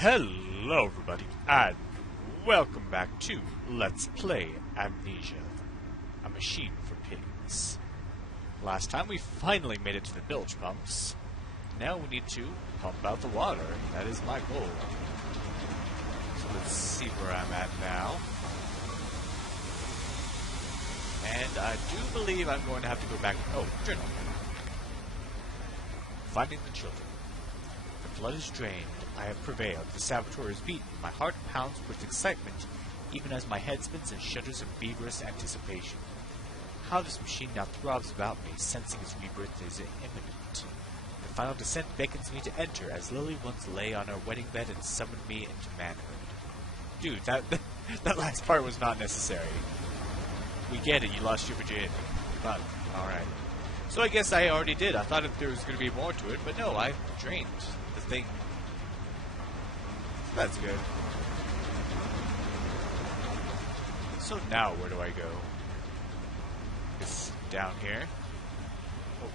Hello everybody, and welcome back to Let's Play Amnesia, a machine for pigs. Last time we finally made it to the bilge pumps. Now we need to pump out the water. That is my goal. So let's see where I'm at now. And I do believe I'm going to have to go back. Oh, journal. Finding the children. The blood is drained. I have prevailed. The Saboteur is beaten. My heart pounds with excitement, even as my head spins and shudders in feverish anticipation. How this machine now throbs about me, sensing its rebirth is imminent. The final descent beckons me to enter, as Lily once lay on her wedding bed and summoned me into manhood. Dude, that last part was not necessary. We get it, you lost your virginity. But, alright. So I guess I already did. I thought that there was going to be more to it, but no, I drained the thing. That's good. So now, where do I go? It's down here. Oh.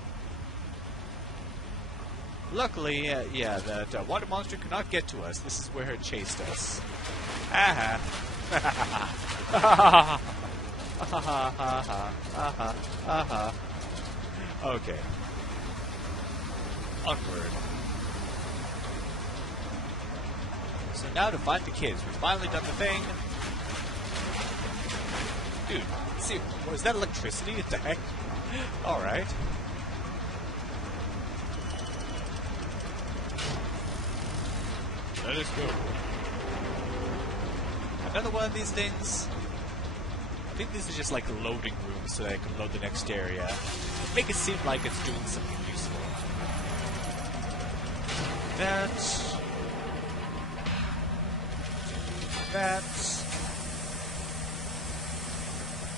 Luckily, yeah, that water monster could not get to us. This is where it chased us. Aha! Okay. Onward. So now to find the kids. We've finally done the thing. Dude, see, was that electricity? What the heck? Alright. Let us go. Another one of these things. I think these are just like loading rooms so that I can load the next area. Make it seem like it's doing something useful. That.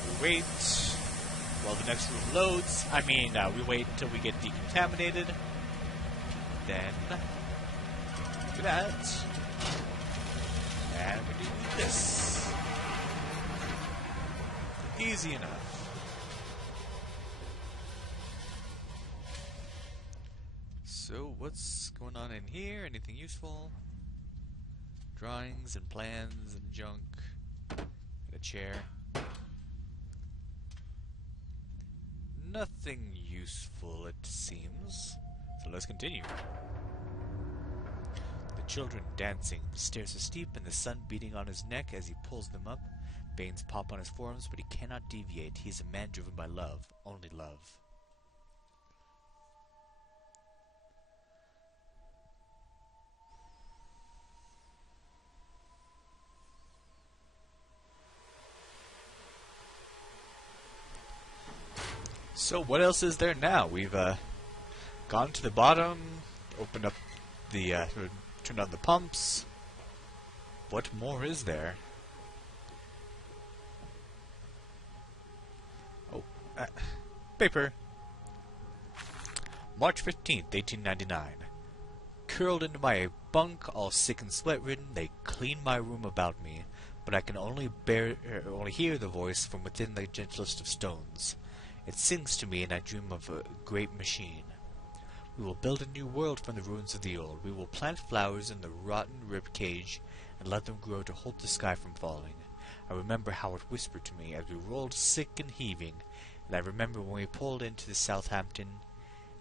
We wait while the next room loads. I mean, we wait until we get decontaminated. Then do that. And we do this. Easy enough. So, what's going on in here? Anything useful? Drawings and plans and junk. And a chair. Nothing useful, it seems. So let's continue. The children dancing. The stairs are steep and the sun beating on his neck as he pulls them up. Veins pop on his forearms, but he cannot deviate. He is a man driven by love. Only love. So what else is there now? We've gone to the bottom, opened up the, turned on the pumps. What more is there? Oh, paper. March 15th, 1899. Curled into my bunk, all sick and sweat-ridden, they clean my room about me, but I can only hear the voice from within the gentlest of stones. It sings to me, and I dream of a great machine. We will build a new world from the ruins of the old. We will plant flowers in the rotten rib cage and let them grow to hold the sky from falling. I remember how it whispered to me as we rolled sick and heaving, and I remember when we pulled into the Southampton,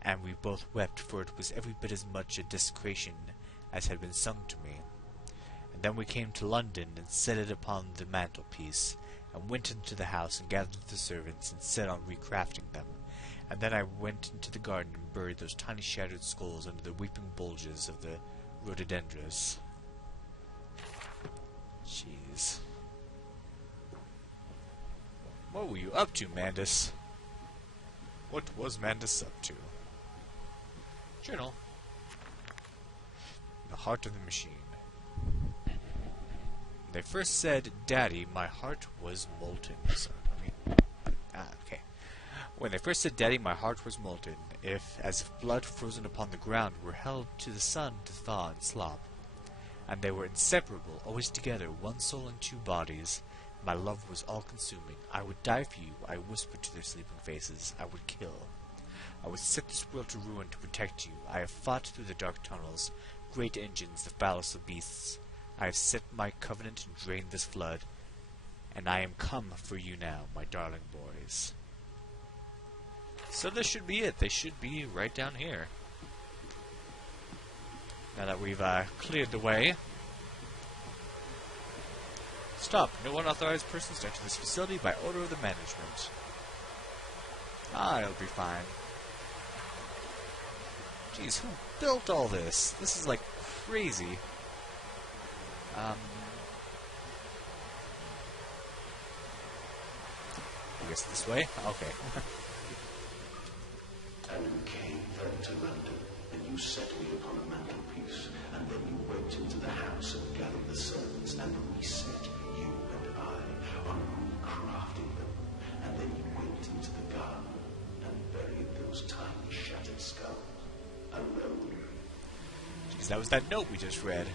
and we both wept, for it was every bit as much a desecration as had been sung to me. And then we came to London and set it upon the mantelpiece, and went into the house and gathered the servants and set on recrafting them. And then I went into the garden and buried those tiny shattered skulls under the weeping bulges of the rhododendrons. Jeez. What were you up to, Mandus? What was Mandus up to? Journal. The heart of the machine. They first said, "Daddy, my heart was molten." So, okay. When they first said, "Daddy, my heart was molten," as if blood frozen upon the ground were held to the sun to thaw and slop. And they were inseparable, always together, one soul and two bodies. My love was all-consuming. I would die for you, I whispered to their sleeping faces. I would kill. I would set this world to ruin to protect you. I have fought through the dark tunnels, great engines, the foulest of beasts. I have set my covenant and drained this flood, and I am come for you now, my darling boys. So this should be it. They should be right down here. Now that we've cleared the way. Stop. No unauthorized persons to enter this facility by order of the management. Ah, it'll be fine. Jeez, who built all this? This is like crazy. I guess this way? Okay. And you came then to London, and you set me upon a mantelpiece, and then you went into the house and gathered the servants, and reset you and I on recrafting them, and then you went into the garden and buried those tiny shattered skulls alone. Jeez, that was that note we just read.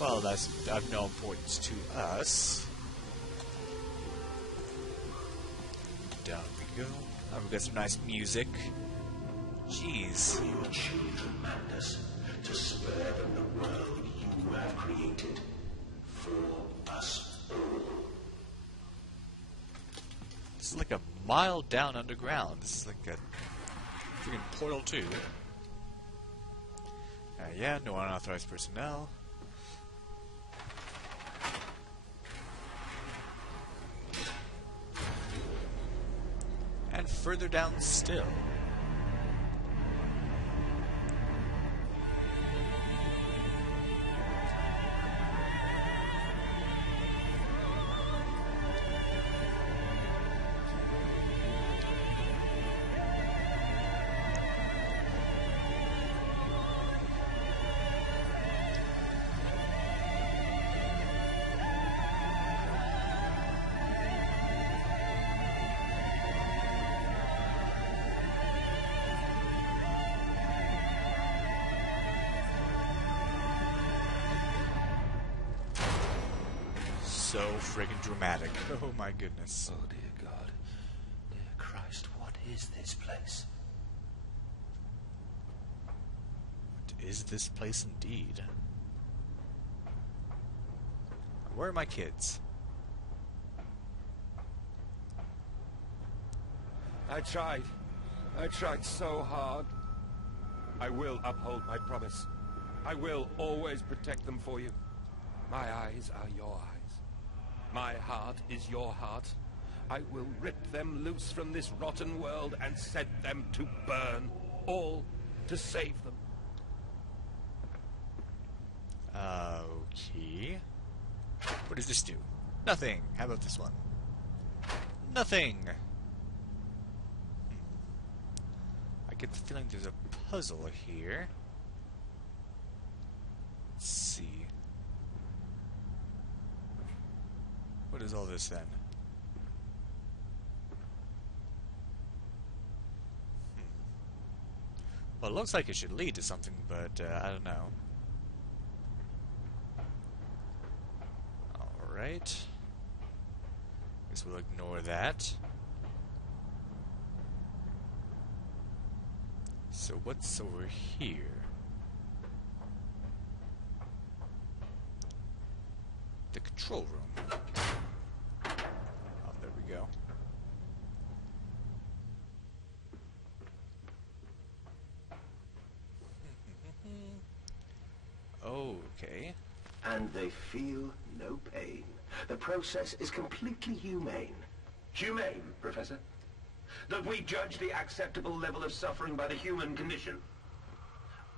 Well, that's of no importance to us. Down we go. Oh, we got some nice music. Jeez. For your children, Mandus, to spare them the world you have created for us all. This is like a mile down underground. This is like a freaking Portal 2. Yeah, no unauthorized personnel. And further down still. So friggin' dramatic. Oh my goodness. Oh dear God. Dear Christ, what is this place? What is this place indeed? Where are my kids? I tried so hard. I will uphold my promise. I will always protect them for you. My eyes are your eyes. My heart is your heart. I will rip them loose from this rotten world and set them to burn, all to save them. Okay. What does this do? Nothing. How about this one? Nothing. I get the feeling there's a puzzle here. Let's see. What is all this then? Well, it looks like it should lead to something, but I don't know. Alright. Guess we'll ignore that. So what's over here? The control room. Oh, there we go. Okay. And they feel no pain. The process is completely humane. Humane, Professor? That we judge the acceptable level of suffering by the human condition.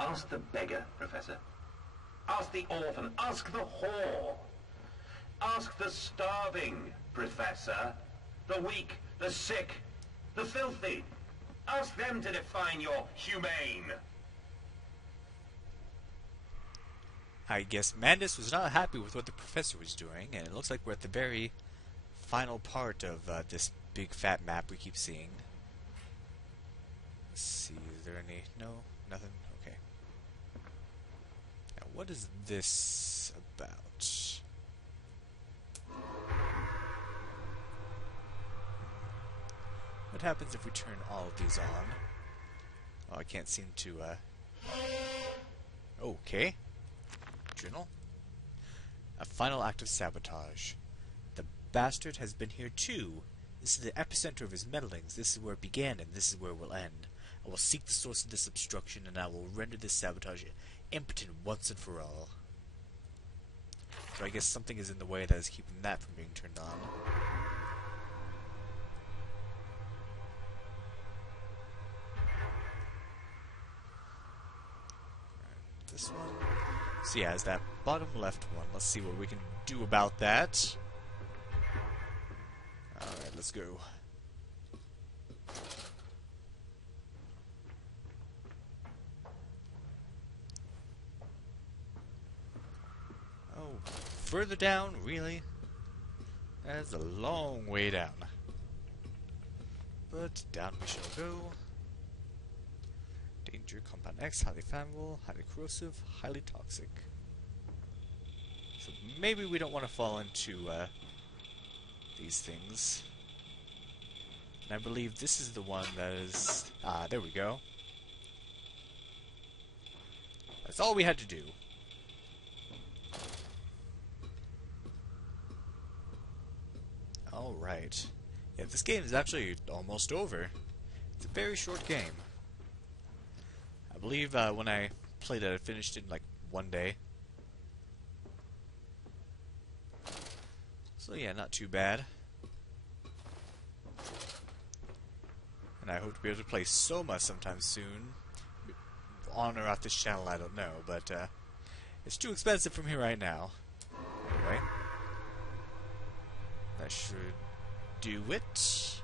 Ask the beggar, Professor. Ask the orphan. Ask the whore. Ask the starving, Professor. The weak, the sick, the filthy. Ask them to define your humane. I guess Mandus was not happy with what the professor was doing, and it looks like we're at the very final part of this big fat map we keep seeing. Let's see, is there any... No? Nothing? Okay. Now, what is this about? What happens if we turn all of these on? Oh, I can't seem to, Okay. Journal. A final act of sabotage. The bastard has been here too. This is the epicenter of his meddlings. This is where it began, and this is where it will end. I will seek the source of this obstruction, and I will render this sabotage impotent once and for all. So I guess something is in the way that is keeping that from being turned on. This one. So yeah, it's that bottom left one. Let's see what we can do about that. Alright, let's go. Oh, further down? Really? That's a long way down. But down we shall go. Danger, compound X, highly flammable, highly corrosive, highly toxic. So maybe we don't want to fall into these things. And I believe this is the one that is... Ah, there we go. That's all we had to do. Alright. Yeah, this game is actually almost over. It's a very short game. I believe when I played it, I finished it in like one day. So yeah, not too bad. And I hope to be able to play Soma sometime soon. On or off this channel, I don't know, but it's too expensive from here right now. Anyway. That should do it.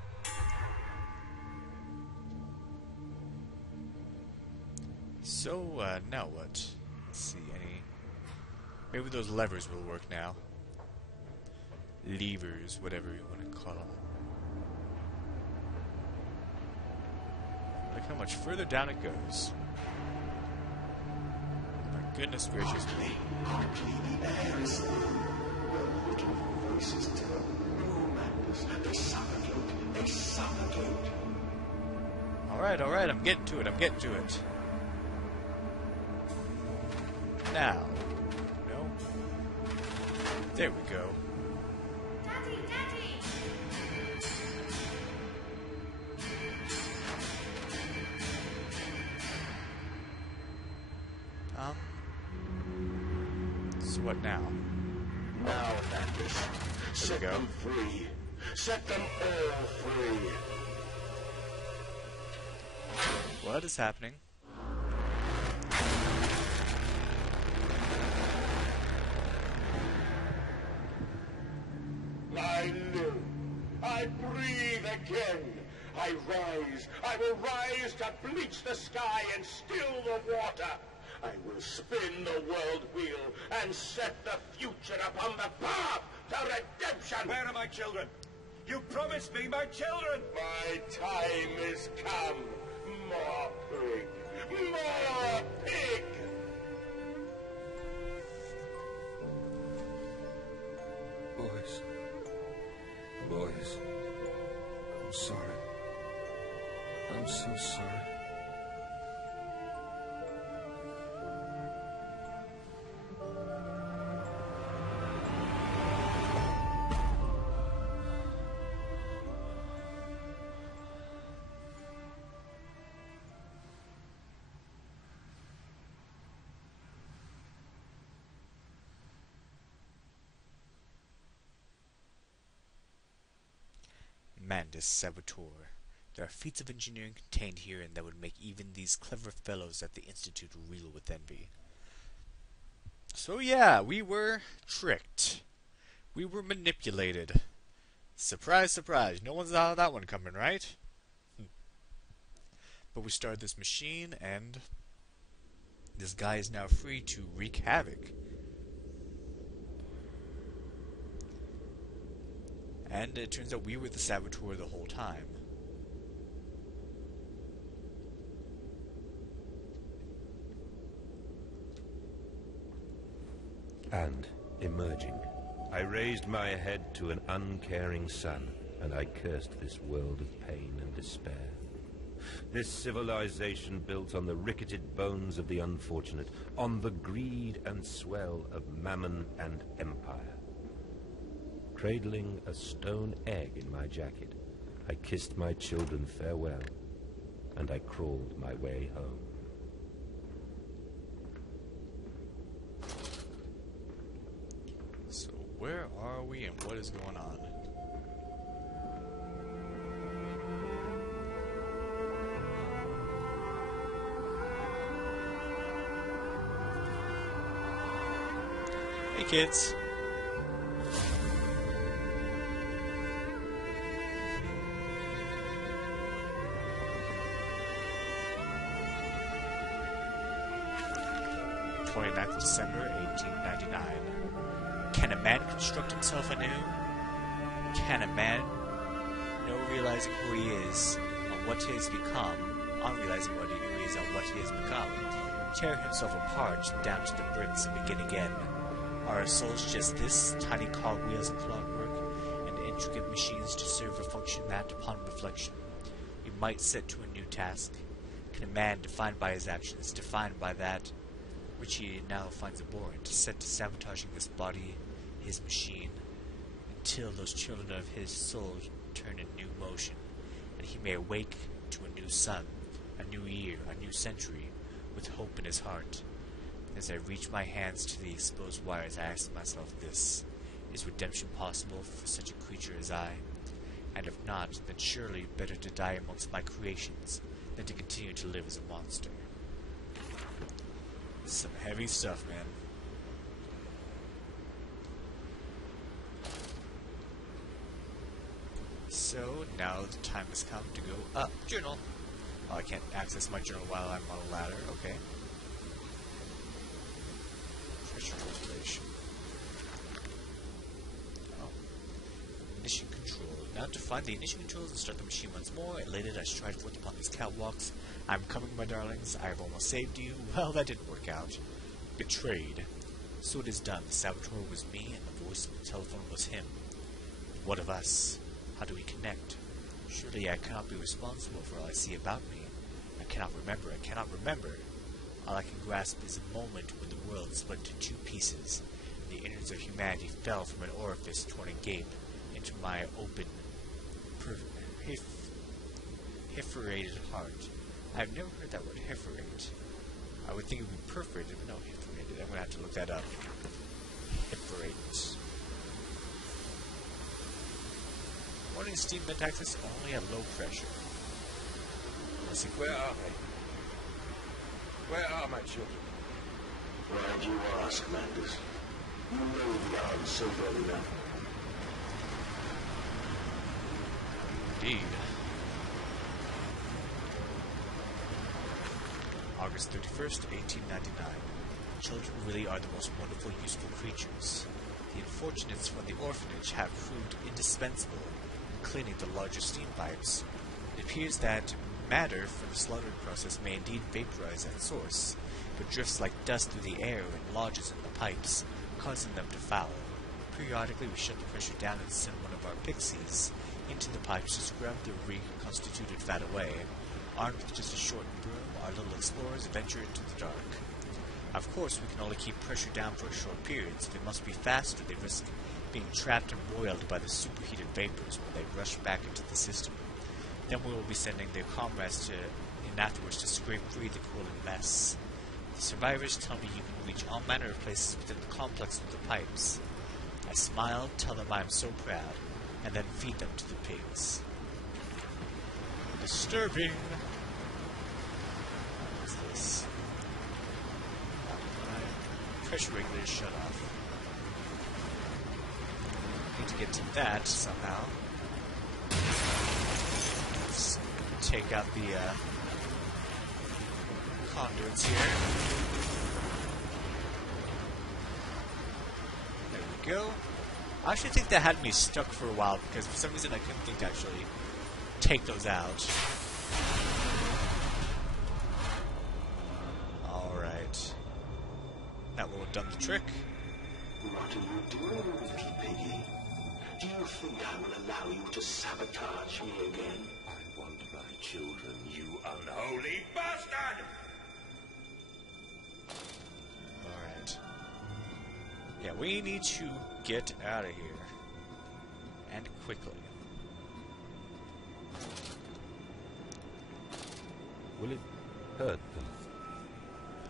So, now what? Let's see, maybe those levers will work now. Levers, whatever you want to call them. Look how much further down it goes. My goodness gracious me. Alright, I'm getting to it. Now. No. There we go. Daddy! So what now? Now, Atlantis, set them free. Set them all free. What is happening? I live. I breathe again. I rise. I will rise to bleach the sky and still the water. I will spin the world wheel and set the future upon the path to redemption. Where are my children? You promised me my children! My time is come. More pig. More pig. Boys, I'm sorry. I'm so sorry. Mandus Saboteur. There are feats of engineering contained herein that would make even these clever fellows at the Institute reel with envy. So yeah, we were tricked. We were manipulated. Surprise, surprise. No one saw that one coming, right? But we started this machine, and this guy is now free to wreak havoc. And it turns out we were the Saboteur the whole time. And, emerging, I raised my head to an uncaring sun and I cursed this world of pain and despair. This civilization built on the ricketed bones of the unfortunate, on the greed and swell of mammon and empire. Cradling a stone egg in my jacket, I kissed my children farewell, and I crawled my way home. So where are we and what is going on? Hey kids. December 1899. Can a man construct himself anew? Can a man, realizing who he is, on what he has become, on realizing what he is, on what he has become, tear himself apart down to the bricks and begin again? Are our souls just this, tiny cogwheels and clockwork, and intricate machines to serve a function that, upon reflection, we might set to a new task? Can a man, defined by his actions, defined by that which he now finds abhorrent, set to sabotaging this body, his machine, until those children of his soul turn in new motion, and he may awake to a new sun, a new year, a new century, with hope in his heart? As I reach my hands to the exposed wires, I ask myself this: is redemption possible for such a creature as I? And if not, then surely better to die amongst my creations than to continue to live as a monster. Some heavy stuff, man. So, now the time has come to go up. Journal! Oh, I can't access my journal while I'm on a ladder. Okay. Pressure regulation. Oh. Ignition control. Now to find the ignition controls and start the machine once more. Elated, I stride forth upon these catwalks. I'm coming, my darlings. I have almost saved you. Well, that didn't work out. Betrayed. So it is done. The saboteur was me, and the voice on the telephone was him. What of us? How do we connect? Surely I cannot be responsible for all I see about me. I cannot remember. I cannot remember. All I can grasp is a moment when the world split into two pieces, and the innards of humanity fell from an orifice torn agape into my open, perforated heart. I have never heard that word, perforate. I would think it would be perforated, but no, perforated. I'm going to have to look that up. Perforate. Warning, steam vent access only at low pressure. Let's see. Where are they? Where are my children? Glad you asked, Mandus. You know the answer well enough. Indeed. August 31st, 1899. Children really are the most wonderful, useful creatures. The unfortunates from the orphanage have proved indispensable in cleaning the larger steam pipes. It appears that matter from the slaughtering process may indeed vaporize at source, but drifts like dust through the air and lodges in the pipes, causing them to foul. Periodically, we shut the pressure down and send one of our pixies into the pipes to scrub the reconstituted fat away. Armed with just a shortened broom, our little explorers venture into the dark. Of course, we can only keep pressure down for a short period, so they must be fast or they risk being trapped and boiled by the superheated vapors when they rush back into the system. Then we will be sending their comrades in afterwards to scrape free the cooling mess. The survivors tell me you can reach all manner of places within the complex of the pipes. I smile, tell them I am so proud, and then feed them to the pigs. Disturbing! What is this? My pressure regulator shut off. Need to get to that somehow. Let's take out the conduits here. There we go. I actually think that had me stuck for a while because for some reason I couldn't think to actually take those out. Alright. That will have done the trick. What are you doing, little piggy? Do you think I will allow you to sabotage me again? I want my children, you unholy bastard! Alright. Yeah, we need to get out of here. And quickly. Will it hurt them?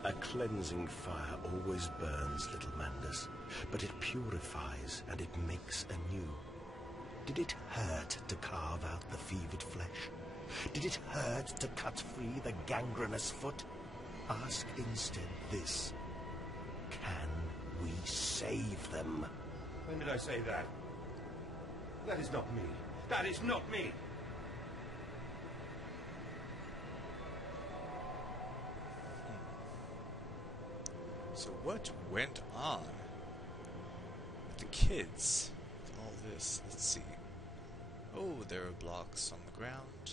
A cleansing fire always burns, little Mandus, but it purifies and it makes anew. Did it hurt to carve out the fevered flesh? Did it hurt to cut free the gangrenous foot? Ask instead this. Can we save them? When did I say that? That is not me. That is not me! So what went on with the kids? With all this, let's see. Oh, there are blocks on the ground.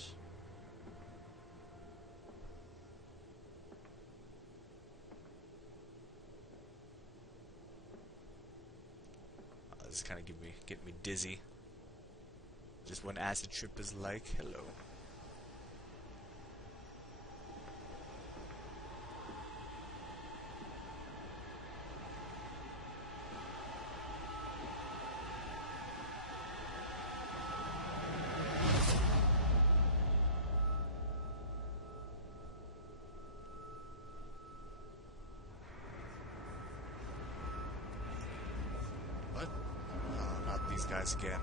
Oh, this is kind of get me dizzy. Just when acid trip is like, hello. What? Oh, not these guys again.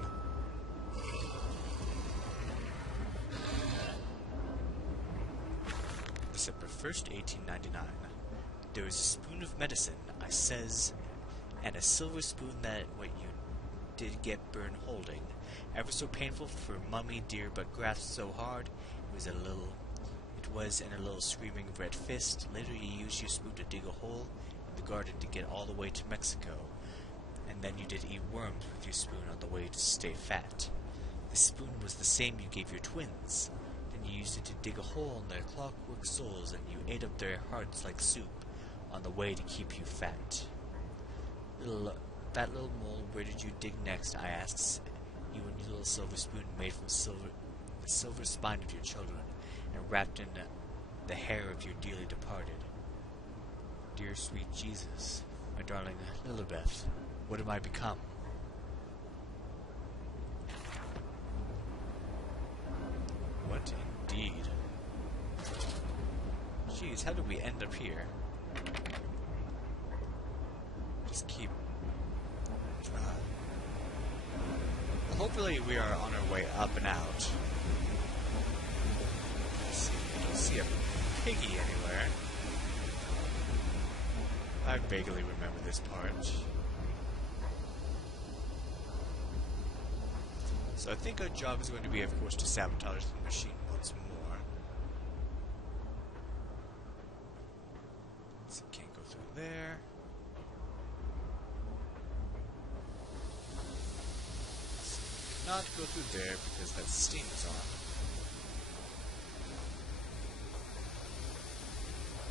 December 1st, 1899. There was a spoon of medicine, I says, and a silver spoon that what you did get burned holding. Ever so painful for mummy dear, but grasped so hard, it was in a little screaming red fist. Later you used your spoon to dig a hole in the garden to get all the way to Mexico, and then you did eat worms with your spoon on the way to stay fat. The spoon was the same you gave your twins. You used it to dig a hole in their clockwork souls, and you ate up their hearts like soup on the way to keep you fat. Fat little mole, where did you dig next? I asks. You and your little silver spoon made from the silver spine of your children, and wrapped in the hair of your dearly departed. Dear sweet Jesus, my darling Lilibeth, what am I become? What indeed? Jeez, how did we end up here? Just keep... hopefully we are on our way up and out. Let's see, I don't see a piggy anywhere. I vaguely remember this part. So I think our job is going to be, of course, to sabotage the machine once more. So can't go through there. So cannot go through there because that steam is on.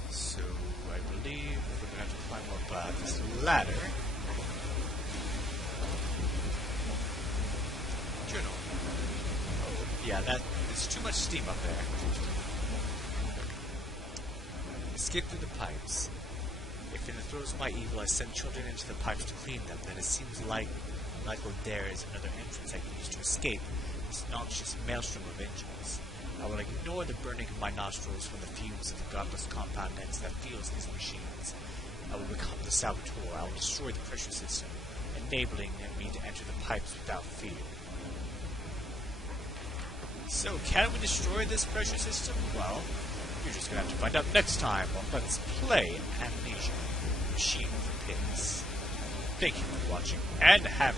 So I believe we're going to have to climb up this ladder. Journal. Oh, yeah, there's too much steam up there. Escape through the pipes. If in the throes of my evil I send children into the pipes to clean them, then it seems likely there is another entrance I can use to escape this noxious maelstrom of engines. I will ignore the burning of my nostrils from the fumes of the godless compound ends that fuels these machines. I will become the Saboteur. I will destroy the pressure system, enabling me to enter the pipes without fear. So, can we destroy this pressure system? Well, you're just going to have to find out next time on Let's Play Amnesia, Machine of the Pigs. Thank you for watching, and have